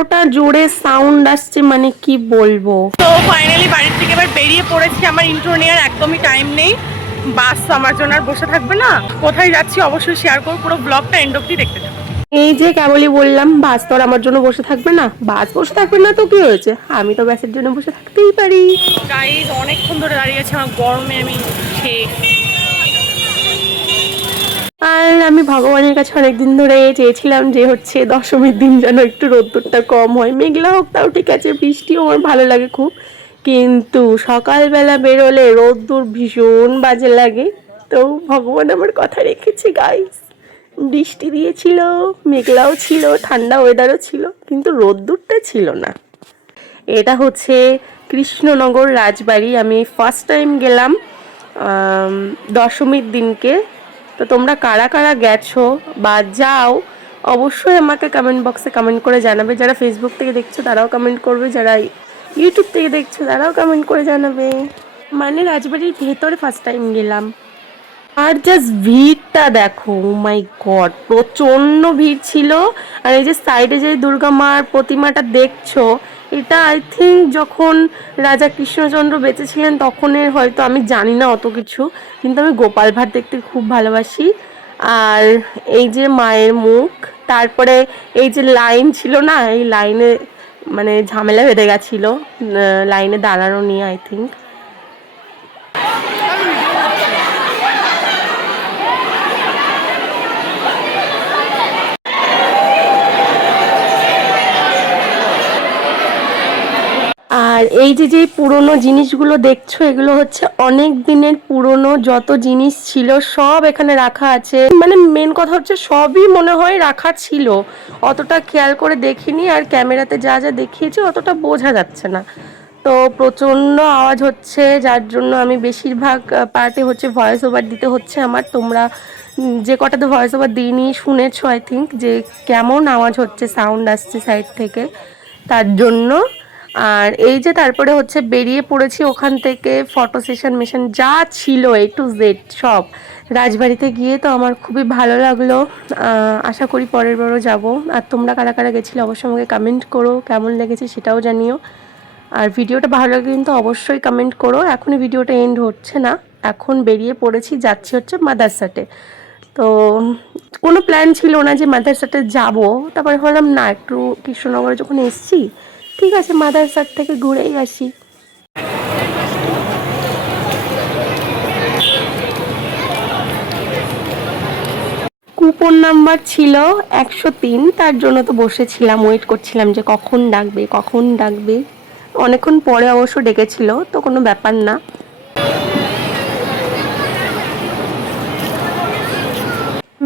এতটা জোরে সাউন্ড আসছে মানে কি বলবো। তো ফাইনালি বাড়ির থেকে এবার বেরিয়ে পড়েছি। আমার ইন্ট্রো নেওয়ার একদমই টাইম নেই, বাস আমার জন্য আর বসে থাকবে না। কোথায় যাচ্ছি অবশ্যই শেয়ার করবো, পুরো ব্লগটা এন্ড অব্দি দেখতে যাবো। এই যে কেবলই বললাম বাস তো আর আমার জন্য বসে থাকবে না, বাস বসে থাকবে না তো কি হয়েছে, আমি তো বাসের জন্য বসে থাকতেই পারি। গাইজ অনেকক্ষণ ধরে দাঁড়িয়ে আছে, আমার গরমে আমি শেষ। আর আমি ভগবানের কাছে অনেকদিন ধরে চেয়েছিলাম যে হচ্ছে দশমীর দিন যেন একটু রোদ্দুরটা কম হয়, মেঘলা হোক তাও ঠিক আছে, বৃষ্টিও আমার ভালো লাগে খুব, কিন্তু সকালবেলা বেরোলে রোদ্দুর ভীষণ বাজে লাগে। তো ভগবান আমার কথা রেখেছে গাইস, বৃষ্টি দিয়েছিল, মেঘলাও ছিল, ঠান্ডা ওয়েদারও ছিল, কিন্তু রোদ্দুরটা ছিল না। এটা হচ্ছে কৃষ্ণনগর রাজবাড়ি, আমি ফার্স্ট টাইম গেলাম দশমীর দিনকে। তো তোমরা কারা কারা গেছো বা যাও অবশ্যই আমাকে কমেন্ট বক্সে কমেন্ট করে জানাবে। যারা ফেসবুক থেকে দেখছো তারাও কমেন্ট করবে, যারা ইউটিউব থেকে দেখছো তারাও কমেন্ট করে জানাবে। মানে রাজবাড়ির ভেতরে ফার্স্ট টাইম গেলাম। আর জাস্ট ভিড়টা দেখো, মাই গড, প্রচণ্ড ভিড় ছিল। আর এই যে সাইডে যে দুর্গা মার প্রতিমাটা দেখছো, এটা আই থিঙ্ক যখন রাজা কৃষ্ণচন্দ্র বেঁচে ছিলেন তখনের, হয়তো আমি জানি না অত কিছু, কিন্তু আমি গোপাল ভাঁড় দেখতে খুব ভালোবাসি। আর এই যে মায়ের মুখ, তারপরে এই যে লাইন ছিল না, এই লাইনে মানে ঝামেলা বেঁধে গেছিলো লাইনে দাঁড়ানো নিয়ে আই থিঙ্ক। আর এই যে যে পুরনো জিনিসগুলো দেখছো, এগুলো হচ্ছে অনেক দিনের পুরনো যত জিনিস ছিল সব এখানে রাখা আছে। মানে মেন কথা হচ্ছে সবই মনে হয় রাখা ছিল, অতটা খেয়াল করে দেখিনি, আর ক্যামেরাতে যা যা দেখিয়েছে অতটা বোঝা যাচ্ছে না। তো প্রচণ্ড আওয়াজ হচ্ছে, যার জন্য আমি বেশিরভাগ পার্টে হচ্ছে ভয়েস ওভার দিতে হচ্ছে আমার। তোমরা যে কটাতে ভয়েস ওভার দিইনি শুনেছো আই থিঙ্ক, যে কেমন আওয়াজ হচ্ছে, সাউন্ড আসছে সাইড থেকে, তার জন্য। আর এই যে তারপরে হচ্ছে বেরিয়ে পড়েছি ওখান থেকে, ফটো সেশন মেশন যা ছিল এ টু জেড সব রাজবাড়িতে গিয়ে তো আমার খুবই ভালো লাগলো। আশা করি পরের বারও যাবো। আর তোমরা কারা কারা গেছিলে অবশ্যই আমাকে কমেন্ট করো, কেমন লেগেছে সেটাও জানিও। আর ভিডিওটা ভালো লাগলে কিন্তু অবশ্যই কমেন্ট করো। এখনই ভিডিওটা এন্ড হচ্ছে না, এখন বেরিয়ে পড়েছি, যাচ্ছি হচ্ছে মাদারসাটে। তো কোনো প্ল্যান ছিল না যে মাদারসাটে যাব, তারপরে ভাবলাম না, একটু কৃষ্ণনগরে যখন এসছি ঠিক আছে মাদারসাট থেকে ঘুরেই আসি। কুপন নাম্বার ছিল 103, তার জন্য তো বসেছিলাম, ওয়েট করছিলাম যে কখন ডাকবে কখন ডাকবে। অনেকক্ষণ পরে অবশ্য ডেকেছিল, তো কোনো ব্যাপার না।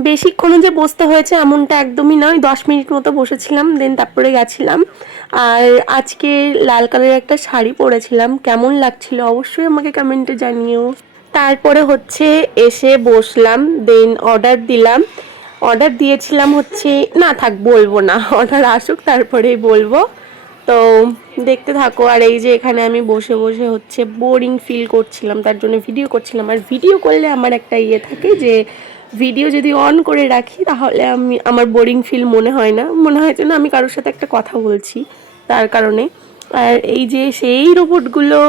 বেশিক্ষণ যে বসতে হয়েছে এমনটা একদমই নয়, 10 মিনিট মতো বসেছিলাম, দেন তারপরে গেছিলাম। আর আজকে লাল কালারের একটা শাড়ি পরেছিলাম, কেমন লাগছিল অবশ্যই আমাকে কমেন্টে জানিও। তারপরে হচ্ছে এসে বসলাম, দেন অর্ডার দিলাম। অর্ডার দিয়েছিলাম হচ্ছে, না থাক বলবো না, অর্ডার আসুক তারপরেই বলবো। তো দেখতে থাকো। আর এই যে এখানে আমি বসে বসে হচ্ছে বোরিং ফিল করছিলাম, তার জন্য ভিডিও করছিলাম। আর ভিডিও করলে আমার একটা ইয়ে থাকে যে ভিডিও যদি অন করে রাখি তাহলে আমার বোরিং ফিল মনে হয় না, মনে হয় যেন আমি কারোর সাথে একটা কথা বলছি, তার কারণে। আর এই যে সেই রোবটগুলো,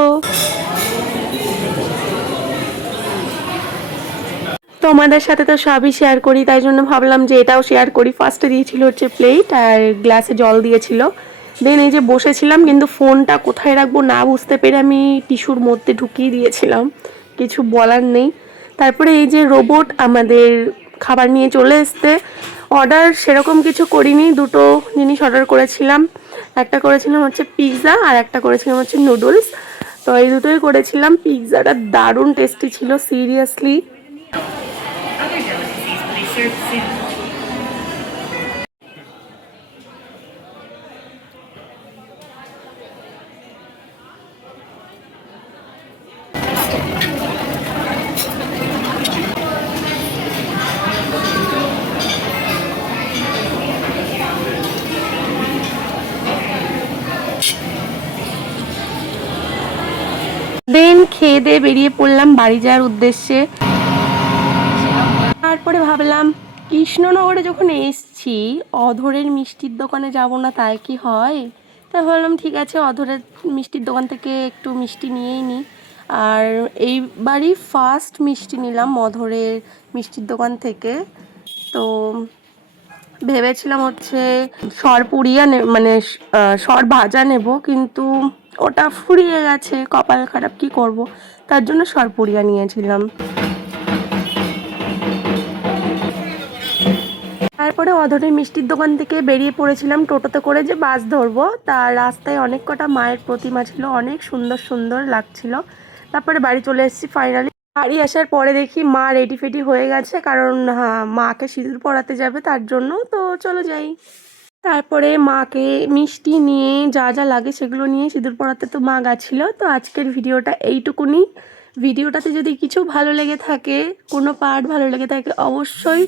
তোমাদের সাথে তো সবই শেয়ার করি, তাই জন্য ভাবলাম যে এটাও শেয়ার করি। ফার্স্টে দিয়েছিল হচ্ছে প্লেট আর গ্লাসে জল দিয়েছিল, দেন এই যে বসেছিলাম, কিন্তু ফোনটা কোথায় রাখবো না বুঝতে পেরে আমি টিস্যুর মধ্যে ঢুকিয়ে দিয়েছিলাম, কিছু বলার নেই। তারপরে এই যে রোবট আমাদের খাবার নিয়ে চলে এসছে। অর্ডার সেরকম কিছু করিনি, দুটো জিনিস অর্ডার করেছিলাম, একটা করেছিলাম হচ্ছে পিৎজা আর একটা করেছিলাম হচ্ছে নুডলস। তো এই দুটোই করেছিলাম। পিৎজাটা দারুণ টেস্টি ছিল সিরিয়াসলি। দেন খেয়ে দিয়ে বেরিয়ে পড়লাম বাড়ি যাওয়ার উদ্দেশ্যে। তারপরে ভাবলাম কৃষ্ণনগরে যখন এসছি অধরের মিষ্টির দোকানে যাব না তাই কি হয়? তাই ভাবলাম ঠিক আছে অধরের মিষ্টির দোকান থেকে একটু মিষ্টি নিয়েই নিই। আর এইবারই ফার্স্ট মিষ্টি নিলাম অধরের মিষ্টির দোকান থেকে। তো ভেবেছিলাম হচ্ছে সরপুরিয়া মানে সর ভাজা নেব, কিন্তু ওটা ফুরিয়ে গেছে, কপাল খারাপ, কি করব, তার জন্য সরপুরিয়া নিয়েছিলাম। তারপরে অধরের মিষ্টির দোকান থেকে বেরিয়ে পড়েছিলাম টোটোতে করে যে বাস ধরবো। তার রাস্তায় অনেক কটা মায়ের প্রতিমা ছিল, অনেক সুন্দর সুন্দর লাগছিল। তারপরে বাড়ি চলে এসেছি ফাইনালি। বাড়ি আসার পরে দেখি মা রেডি ফেডি হয়ে গেছে, কারণ মাকে সিঁদুর পরাতে যাবে, তার জন্য। তো চলো যাই। তারপরে মাকে মিষ্টি নিয়ে যা যা লাগে সেগুলো নিয়ে সিঁদুর পরাতে তো মা গেছিল। তো আজকের ভিডিওটা এইটুকুনি। ভিডিওটাতে যদি কিছু ভালো লেগে থাকে, কোনো পার্ট ভালো লেগে থাকে, অবশ্যই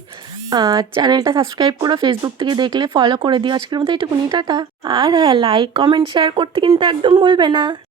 চ্যানেলটা সাবস্ক্রাইব করো। ফেসবুক থেকে দেখলে ফলো করে দিও। আজকের মতো এইটুকুনি, টাটা। আর হ্যাঁ, লাইক কমেন্ট শেয়ার করতে কিন্তু একদম ভুলবে না।